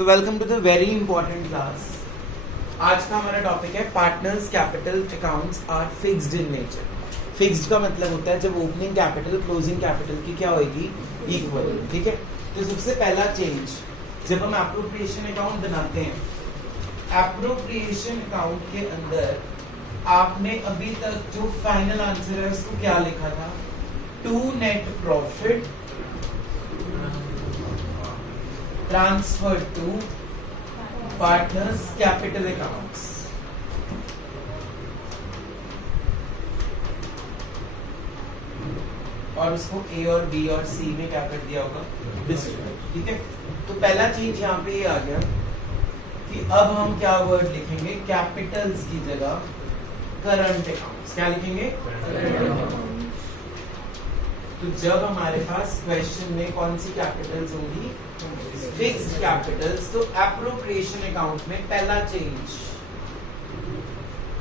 So welcome to the very important class. आज का हमारा टॉपिक है partners capital accounts are fixed in nature. Fixed का मतलब होता है जब ओपनिंग कैपिटल क्लोजिंग कैपिटल की क्या होगी, इक्वल। ठीक है, तो सबसे पहला चेंज जब हम एप्रोप्रिएशन अकाउंट बनाते हैं, एप्रोप्रिएशन अकाउंट के अंदर आपने अभी तक जो फाइनल आंसर है उसको क्या लिखा था, to net profit transfer to partners capital accounts. और उसको ए और बी और सी में क्या कर दिया होगा, डिस्ट्रीब्यूट। ठीक है, तो पहला चीज यहाँ पे ये आ गया कि अब हम क्या वर्ड लिखेंगे, कैपिटल्स की जगह करंट अकाउंट्स। क्या लिखेंगे, तो जब हमारे पास क्वेश्चन में कौन सी कैपिटल्स होंगी, फिक्स्ड कैपिटल्स, तो एप्रोप्रिएशन अकाउंट में पहला चेंज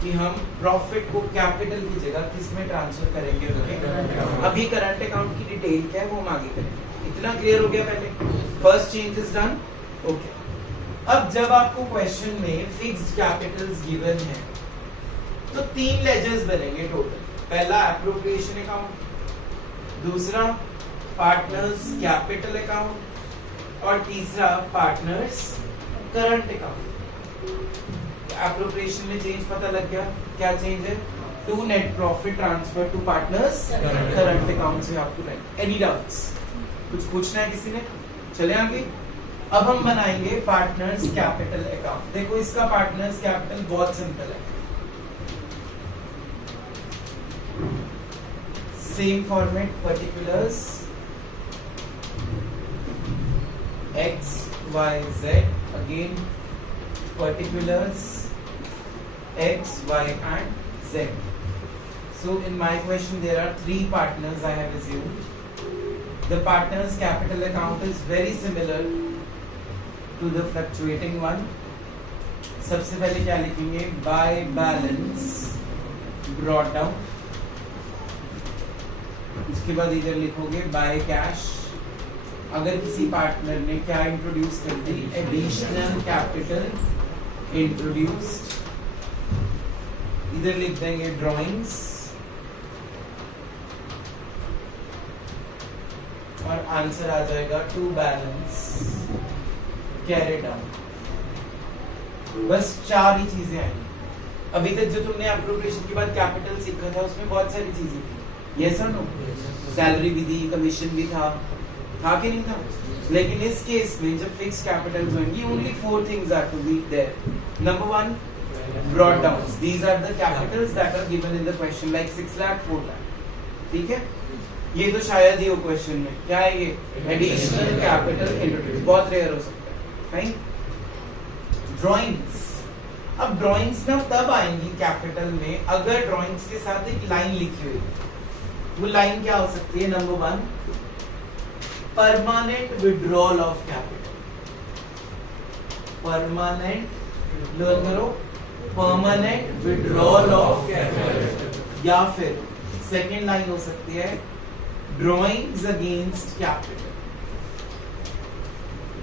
कि हम प्रॉफिट को कैपिटल की जगह किस में ट्रांसफर करेंगे, अभी करंट अकाउंट की डिटेल क्या है वो हम आगे करेंगे। इतना क्लियर हो गया पहले, first change is done. Okay, अब जब आपको क्वेश्चन में फिक्स्ड कैपिटल्स गिवन है तो तीन लेजर्स बनेंगे टोटल। पहला एप्रोप्रिएशन अकाउंट, दूसरा पार्टनर्स कैपिटल अकाउंट और तीसरा पार्टनर्स करंट अकाउंट। एप्रोप्रिएशन में चेंज पता लग गया, क्या चेंज है, to net profit transfer to partners current account से आपको राइट। एनी डाउट्स, कुछ पूछना है किसी ने, चले आगे। अब हम बनाएंगे पार्टनर्स कैपिटल अकाउंट। देखो इसका पार्टनर्स कैपिटल बहुत सिंपल है, same format, particulars x y z, again particulars x y and z. So in my question there are three partners I have assumed. The partners capital account is very similar to the fluctuating one. सबसे पहले क्या लिखेंगे, by balance brought down, उसके बाद इधर लिखोगे by cash. अगर किसी पार्टनर ने क्या इंट्रोड्यूस कर दी, एडिशनल कैपिटल इंट्रोड्यूस्ड, इधर लिख देंगे ड्राइंग्स और आंसर आ जाएगा टू बैलेंस कैरिड आउट। बस चार ही चीजें आई। अभी तक जो तुमने एप्रोप्रिएशन के बाद कैपिटल सीखा था उसमें बहुत सारी चीजें थी, यस और नो, सैलरी भी थी, कमीशन भी था कि नहीं था। लेकिन इस केस में जब फिक्स्ड कैपिटल्स होंगी, only four things are to be there. Number one, brought down, these are the capitals that are given in the question, like 6 lakh 4 lakh. ठीक है, ये तो शायद ही हो क्वेश्चन में, क्या है ये, एडिशनल कैपिटल इंट्रोड्यूस, बहुत रेयर हो सकता है। फाइन, ड्राइंग्स, अब ड्राइंग्स ना तब आएंगी कैपिटल में अगर ड्राइंग्स के साथ एक लाइन लिखी हुई। वो लाइन क्या हो सकती है, number one, permanent withdrawal of capital, permanent, learn करो, परमानेंट विड्रॉल ऑफ कैपिटल। या फिर सेकेंड लाइन हो सकती है drawings against capital,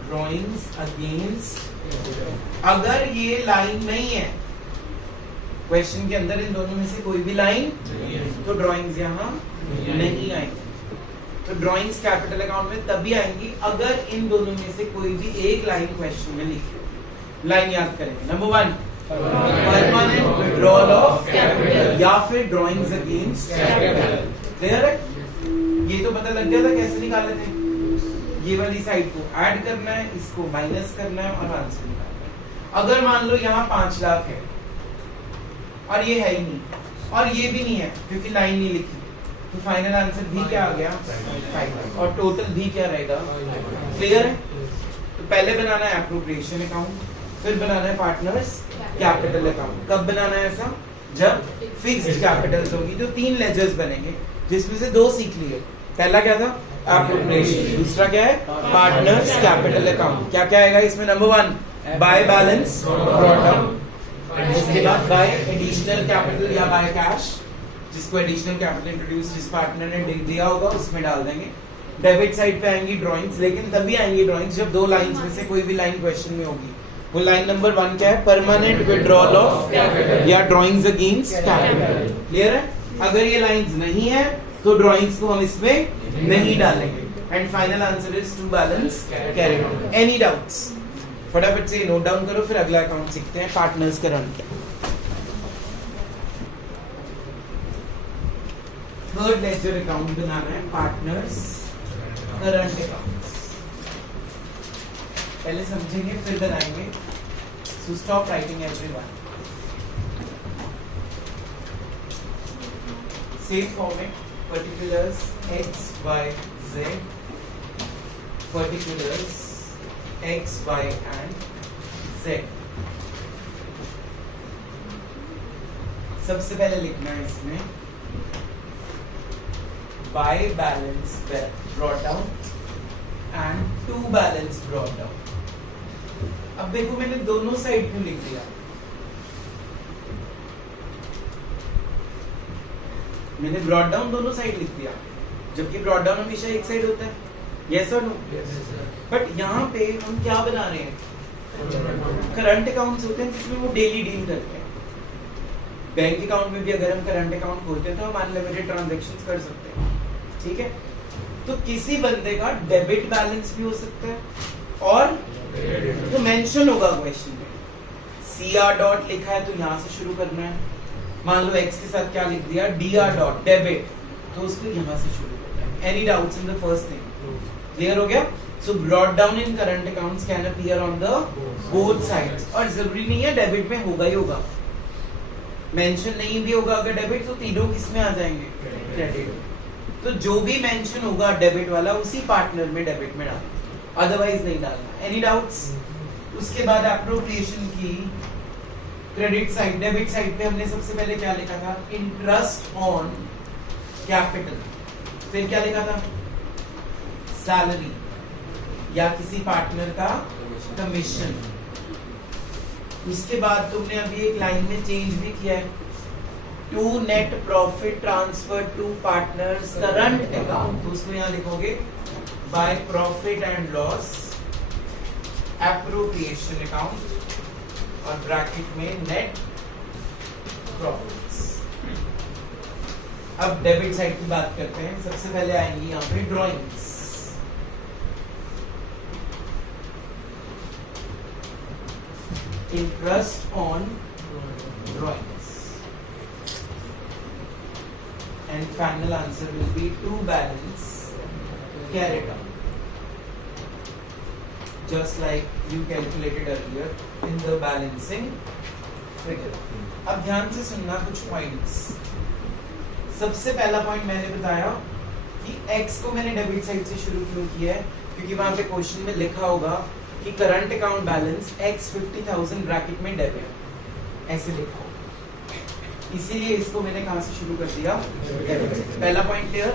drawings against. अगर ये लाइन नहीं है क्वेश्चन के अंदर, इन दोनों में से कोई भी लाइन, तो ड्राइंग्स यहाँ नहीं आएंगी। तो ड्राइंग्स कैपिटल अकाउंट में तभी आएंगी अगर इन दोनों में से कोई भी एक लाइन क्वेश्चन में लिखी हो। लाइन याद करेंगे, number one, permanent withdrawal of capital या फिर ड्राइंग्स अगेंस्ट कैपिटल। क्लियर है, ये तो पता लग गया था कैसे निकाले थे। ये वाली साइड को ऐड करना है, इसको माइनस करना है और आंसर निकालना है। अगर मान लो यहाँ 5 लाख है और ये है ही नहीं और ये भी नहीं है क्योंकि लाइन नहीं लिखी, तो फाइनल आंसर भी क्या आ गया, 5 और टोटल भी क्या रहेगा। क्लियर है, तो पहले बनाना है एप्रोप्रिएशन अकाउंट, फिर बनाना है पार्टनर्स कैपिटल अकाउंट। कब बनाना है ऐसा, जब फिक्स्ड कैपिटल्स होगी, तो तीन लेजर्स बनेंगे जिसमें से दो सीख लिए। पहला क्या था, एप्रोप्रिएशन, दूसरा क्या है, पार्टनर्स कैपिटल अकाउंट। क्या क्या आएगा इसमें, number one, bye balance brought down, उसके बाद बाय एडिशनल कैपिटल या बाय कैश, जिसको एडिशनल कैपिटल इंट्रोड्यूस जिस पार्टनर ने दिया होगा उसमें डाल देंगे। डेबिट साइड पे आएंगी ड्राइंग्स, लेकिन तभी आएंगी ड्राइंग्स जब दो लाइंस में से कोई भी लाइन क्वेश्चन में होगी। वो लाइन नंबर 1 क्या है? परमानेंट विड्रॉल ऑफ या ड्राइंग्स अगेंस्ट कैपिटल। क्लियर है? अगर ये लाइंस नहीं है तो ड्राइंग्स को हम इसमें नहीं डालेंगे। And final answer is to balance carry on. Any doubts? फटाफट से नोट डाउन करो, फिर अगला अकाउंट सीखते हैं, partners current. Third ledger account बनाना है, पार्टनर्स करंट अकाउंट्स। पहले समझेंगे फिर बनाएंगे। So stop writing everyone. Same format, particulars x, y, z, particulars x, y and z। सबसे पहले लिखना है इसमें by balance brought down and to balance brought down। अब देखो मैंने दोनों साइड क्यों लिख दिया? मैंने ब्रॉट डाउन दोनों साइड लिख दिया, जबकि ब्रॉट डाउन हमेशा एक साइड होता है। यस और नो? बट यहाँ पे हम क्या बना रहे हैं? करंट अकाउंट्स होते हैं जिसमें वो डेली डील करते हैं। बैंक अकाउंट में भी अगर हम करंट अकाउंट खोलते हैं तो हम अनलिमिटेड ट्रांजैक्शंस कर सकते हैं। ठीक है? तो किसी बंदे का डेबिट बैलेंस भी हो सकता है और तो मेंशन होगा क्वेश्चन में CR डॉट लिखा है तो यहाँ से शुरू करना है। मान लो x के साथ क्या लिख दिया? DR डॉट डेबिट, तो उसको यहाँ से शुरू करना है। Any doubts in the first thing? Clear हो गया? So brought down in current accounts can appear on the both sides. और जरूरी नहीं है डेबिट में होगा ही होगा, मेंशन नहीं भी होगा अगर डेबिट, तो तीनों किस में आ जाएंगे? क्रेडिट। तो जो भी मेंशन होगा डेबिट वाला उसी पार्टनर में डेबिट में डालना, अदरवाइज नहीं डालना। Any doubts? उसके बाद एप्रोप्रिएशन की क्रेडिट साइड, डेबिट साइड पे हमने सबसे पहले क्या लिखा था? Interest on capital. फिर क्या लिखा था? सैलरी या किसी पार्टनर का कमीशन। उसके बाद तुमने अभी एक लाइन में चेंज भी किया है, to net profit transfer to partners current account, तो उसको यहाँ लिखोगे by profit and loss appropriation account और ब्रैकेट में नेट प्रॉफिट्स। अब डेबिट साइड की बात करते हैं। सबसे पहले आएंगी यहाँ पे drawings. Interest on drawings and final answer will be to balance carried on, just like you calculated earlier in the balancing figure। अब ध्यान से सुनना कुछ पॉइंट्स। सबसे पहला पॉइंट मैंने बताया कि x को मैंने डेबिट साइड से शुरू क्यों किया है, क्योंकि वहां पे क्वेश्चन में लिखा होगा कि current account balance x 50,000 bracket में डेबिट, ऐसे लिखा होगा, इसीलिए इसको मैंने कहां से शुरू कर दिया? डेबिट। पहला पॉइंट क्लियर?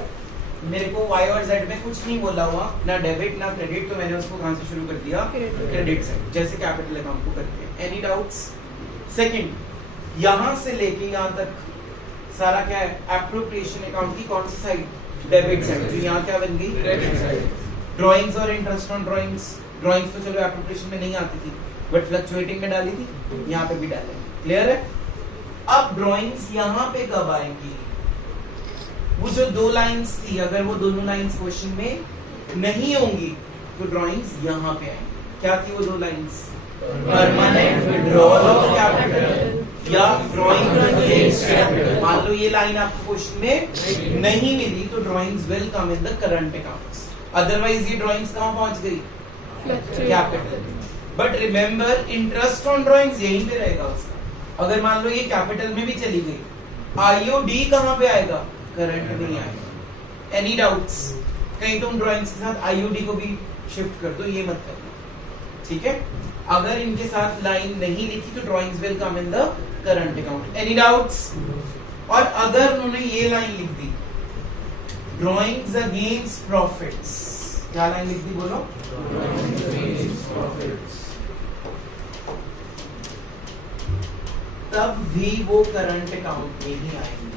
मेरे को y और z में कुछ नहीं बोला हुआ, ना डेबिट ना क्रेडिट, तो मैंने उसको कहां से शुरू कर दिया? क्रेडिट साइड, जैसे कैपिटल अकाउंट को करते हैं। Any doubts? सेकंड, यहां से लेके यहां तक सारा क्या है? एप्रोप्रिएशन अकाउंट की कौन सी साइड? Debit side. तो यहाँ क्या बन गई? Credit side. ड्राइंग्स और इंटरेस्ट ऑन ड्राइंग्स, ड्राइंग्स तो चलो एप्रोप्रिएशन में नहीं आती थी बट फ्लक्चुएटिंग में डाली थी, यहाँ पे भी डालेंगे। क्लियर है? अब ड्राइंग्स यहाँ पे कब आएंगी? वो जो दो लाइंस थी, अगर वो दोनों लाइंस क्वेश्चन में नहीं होंगी तो ड्राइंग्स यहाँ पे आएंगी। क्या थी वो दो lines? Permanent withdrawal of capital या ड्राइंग्स अगेंस्ट कैपिटल। मान लो ये लाइन आपको क्वेश्चन में नहीं मिली तो drawings will come in the current accounts, otherwise ये ड्राइंग्स कहाँ पहुंच गई? Capital. But remember interest on drawings यहीं पे रहेगा उसका। अगर मान लो ये कैपिटल में भी चली गई, IOD कहाँ पे आएगा? करंट में ही आएगा। Any doubts? कहीं तुम ड्राइंग्स के साथ IOD को भी शिफ्ट कर दो, ये मत करना, ठीक है? अगर इनके साथ लाइन नहीं लिखी तो drawings will come in the current account. Any doubts? और अगर उन्होंने ये लाइन लिख दी, ड्राइंग्स अगेंस्ट प्रॉफिट्स, क्या लाइन लिख दी बोलो? तब भी वो करंट अकाउंट में ही आएंगे।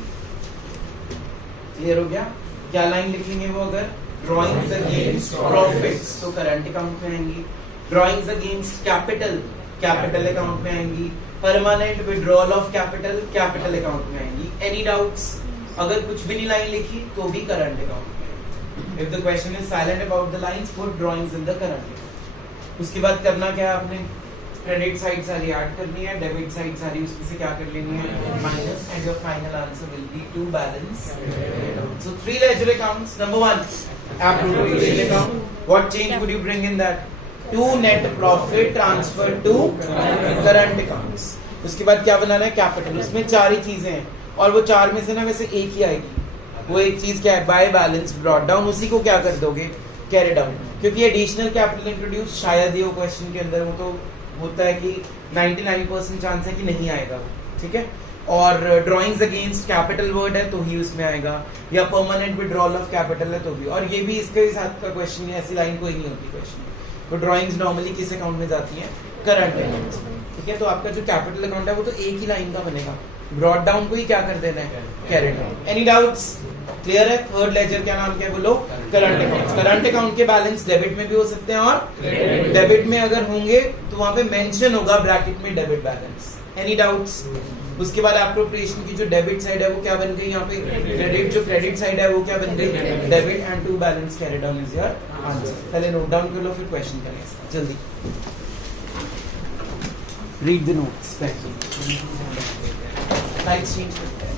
क्लियर हो गया? क्या लाइन लिखेंगे वो? अगर ड्रॉइंग्स अगेंस्ट प्रॉफिट्स तो करंट अकाउंट में आएंगी, drawings against capital capital account में आएंगी, permanent withdrawal of capital capital account में आएंगी। Any doubts? अगर कुछ भी नहीं लाइन लिखी तो भी करंट अकाउंट में। If the question is silent about the lines, put drawings in the current. उसके बाद करना क्या है आपने, क्रेडिट साइड सारी ऐड करनी है, डेबिट साइड सारी उसमें से क्या कर लेनी है, minus, and your final answer will be to balance. So 3 ledger accounts. Number 1, appropriation account. What change would you bring in that? To net profit transfer to current accounts. उसके बाद क्या बनाना है, कैपिटल। उसमें 4 ही चीजें हैं और वो 4 में से ना वैसे एक ही आएगी। वो एक चीज क्या है, बाय बैलेंस ब्रॉट डाउन, उसी को क्या कर दोगे, कैरी डाउन। क्योंकि एडिशनल कैपिटल इंट्रोड्यूस शायद ही वो क्वेश्चन के अंदर, वो तो होता है कि 99% चांस है कि नहीं आएगा, ठीक है। और ड्राइंग्स अगेंस्ट कैपिटल वर्ड है तो ही उसमें आएगा, या परमानेंट विड्रॉल ऑफ कैपिटल है तो भी। और ये भी इसके साथ का क्वेश्चन है, ऐसी लाइन कोई नहीं होती क्वेश्चन। तो ड्राइंग्स नॉर्मली किस अकाउंट में जाती हैं, करंट अकाउंट में, ठीक है। तो आपका जो कैपिटल अकाउंट है वो तो एक ही लाइन का बनेगा, ब्रॉट डाउन को ही क्या कर देना है, carry down. Any doubts? Clear है? थर्ड लेजर क्या नाम क्या बोलो, करंट अकाउंट। करंट अकाउंट के बैलेंस डेबिट में भी हो सकते हैं और डेबिट में अगर होंगे तो वहां पे मेंशन होगा ब्रैकेट में डेबिट बैलेंस। Any doubts? उसके बाद एप्रोप्रिएशन की जो डेबिट साइड है वो क्या बन गई यहाँ पे, क्रेडिट। जो क्रेडिट साइड है वो क्या बन गई, debit, and to balance carry down is your answer. पहले नोट डाउन कर लो फिर क्वेश्चन करेंगे जल्दी। रीड द नोट्स पहले, लाइट्स चेंज करते हैं।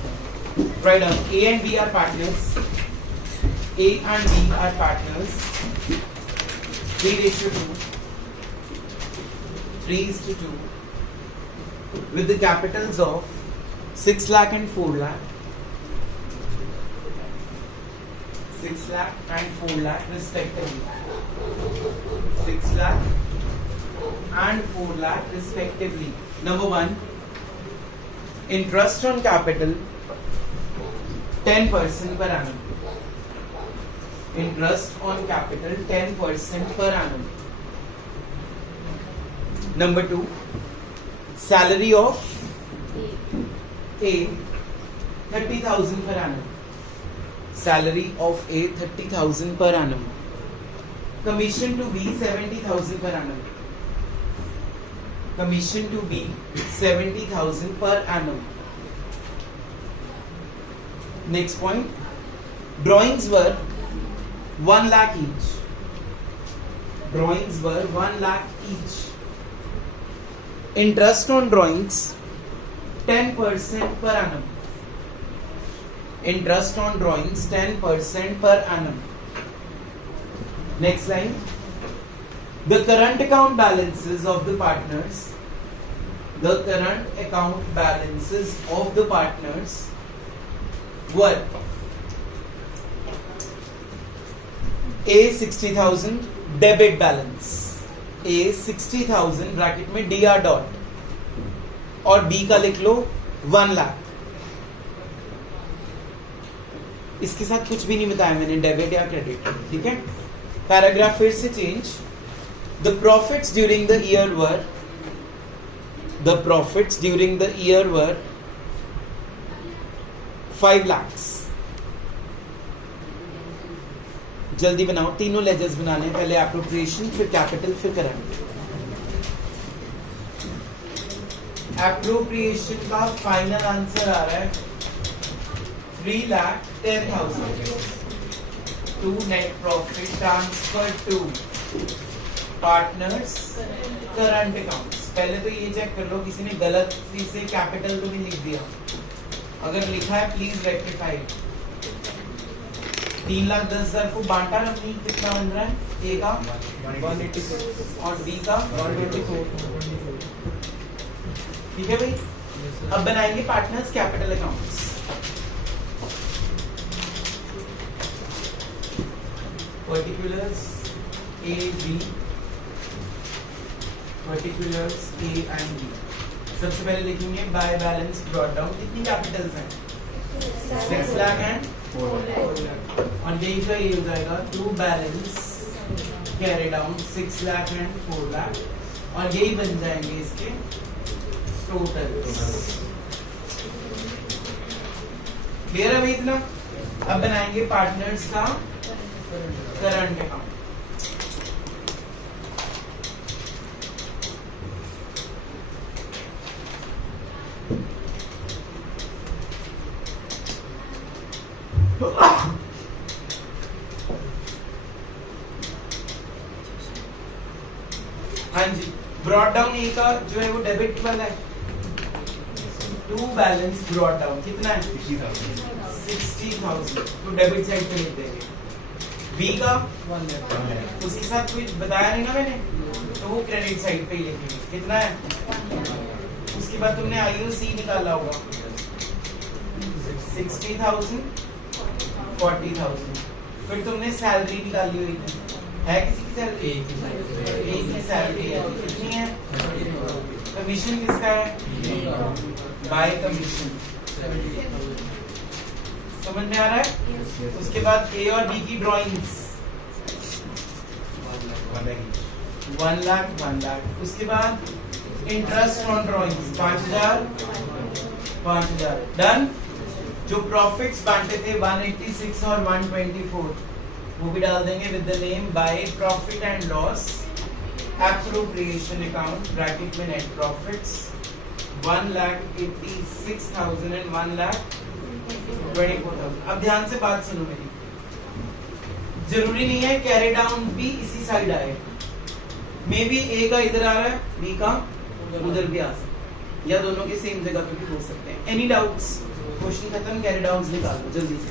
Write down A and B are partners. A and B are partners. 3:2. 3:2. With the capitals of 6 lakh and 4 lakh. 6 lakh and 4 lakh respectively. 6 lakh and 4 lakh respectively. Number 1. Interest on capital 10% per annum. Interest on capital 10% per annum. Number 2, salary of A 30,000 per annum. Salary of A 30,000 per annum. Commission to B 70,000 per annum. Commission to B 70,000 per annum. Next point, drawings were 1 lakh each. Drawings were 1 lakh each. Interest on drawings 10% per annum. Interest on drawings 10% per annum. Next line, the current account balances of the partners. The current account balances of the partners were A 60,000 debit balance, A 60,000 bracket में DR dot, और B का लिख लो 1 लाख। इसके साथ कुछ भी नहीं बताया मैंने, डेबिट या क्रेडिट, ठीक है। पैराग्राफ फिर से change. The profits during the year were, the profits during the year were 5 lakhs। जल्दी बनाओ, तीनों लेजर्स बनाने, पहले एप्रोप्रिएशन फिर कैपिटल फिर करंट। एप्रोप्रिएशन का फाइनल आंसर आ रहा है 3,10,000 to net profit transfer to partners current accounts. पहले तो ये चेक कर लो किसी ने गलती से कैपिटल तो नहीं लिख दिया, अगर लिखा है प्लीज रेक्टिफाई। 3,10,000 को बांटा रखनी, कितना बन रहा है, ए का 184 और बी का 124, ठीक है भाई। अब बनाएंगे partners capital accounts. Particulars A B, particulars A and B. सबसे पहले लिखेंगे बाय बैलेंस ब्रॉट डाउन। कितनी कैपिटल्स हैं, 6 लाख एंड 4 लाख, और यही का ये हो जाएगा to balance carry down 6 lakh and 4 lakh, और यही बन जाएंगे इसके टोटल्स। क्लियर है भाई इतना? अब बनाएंगे पार्टनर्स का करंट अकाउंट। हाँ जी, ब्रॉट डाउन ए का जो है वो डेबिट वाला है। टू बैलेंस ब्रॉट डाउन कितना है? 60,000। तो डेबिट साइड पे लिख देंगे। बी का 1 लाख, उसके साथ कुछ बताया नहीं ना मैंने, तो वो क्रेडिट साइड पे ही लिखेंगे। कितना है? उसके बाद तुमने आईओसी निकाला होगा, 60,000, 40,000। फिर तुमने सैलरी निकाली हुई थी, है किसी की सैलरी? एक की सैलरी है। कितनी है? कमीशन किसका है? Bye commission. समझ में आ रहा है? उसके बाद ए और बी की ड्राइंग्स 1 लाख 1 लाख। उसके बाद इंटरेस्ट ऑन ड्राइंग्स 5,000 डन। जो प्रॉफिट्स बांटे थे 186 और 124 वो भी डाल देंगे with the name by profit and loss appropriation account bracket में नेट प्रॉफिट्स 1,86,000 एंड 1,24,000। अब ध्यान से बात सुनो मेरी, जरूरी नहीं है कैरी डाउन भी इसी साइड आए। मे बी ए का इधर आ रहा है, बी का उधर भी आ सकता है, या दोनों के सेम जगह पे भी हो सकते हैं। Any doubts? क्वेश्चन खत्म, कैरी डाउन निकाल दो जल्दी से।